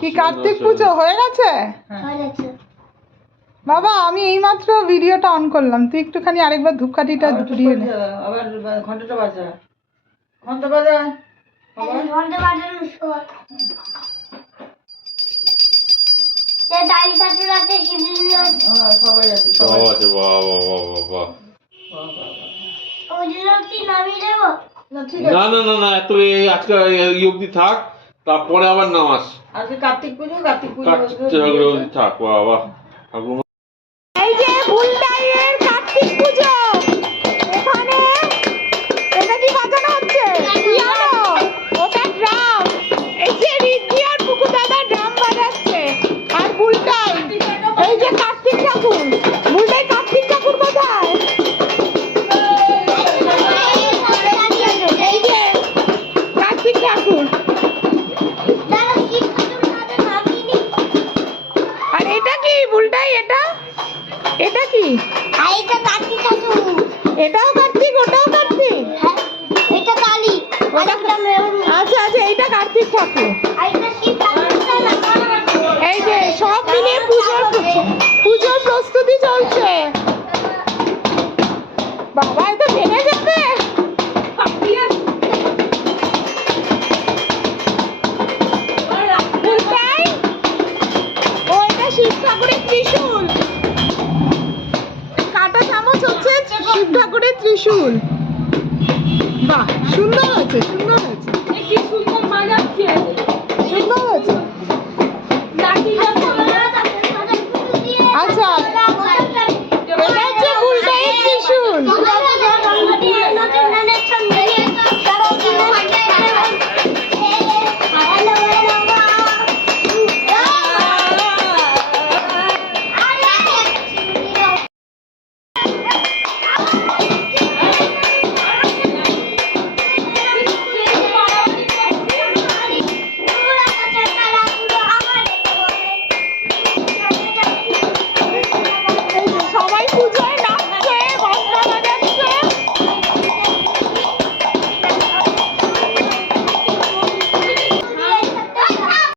কি কার্তিক পুজো হয়ে গেছে? বাবা আমি এইমাত্র ভিডিওটা অন করলাম, তুই একটুখানি আরেকবার ধূপকাঠিটা ধরিয়ে নে। আবার ঘন্টাটা বাজা, ঘন্টা বাজা, ঘন্টা বাজানোর সময় সবাই আছে, সবাই আছে। বাহ বাহ বাহ বাহ। না না না না, এত আজকে এই অবধি থাক, তারপরে আবার নামাজ। আজকে কার্তিক পুজো, কার্তিক পুজো থাক। বাবা এই যে বুলটাইয়ের কার্তিক পুজো, এখানে এটা কি বাজানো হচ্ছে? পিয়ানো, ওটা ড্রাম। এই যে রিদ্ধি আর পুকু দাদা ড্রাম বাজাচ্ছে, আর বুলটাই এই যে কার্তিক ঠাকুর। বুলটাই কার্তিক ঠাকুর কোথায়? এই যে কার্তিক ঠাকুর। আর এটা কি বুলটাই? এটা কি? এটাও কার্তিক, ওটাও কার্তিক। আচ্ছা আচ্ছা, এইটা কার্তিক ঠাকুর। এই যে সব মিলে পুজোর প্রস্তুতি চলছে। বাবা এটা ভেঙে যাবে। ও এটা শিব ঠাকুরের ত্রিশূল। কাঁটা চামচ হচ্ছে শিব ঠাকুরের ত্রিশূল। বাহ, সুন্দর হয়েছে, সুন্দর হয়েছে, সুন্দর হয়েছে।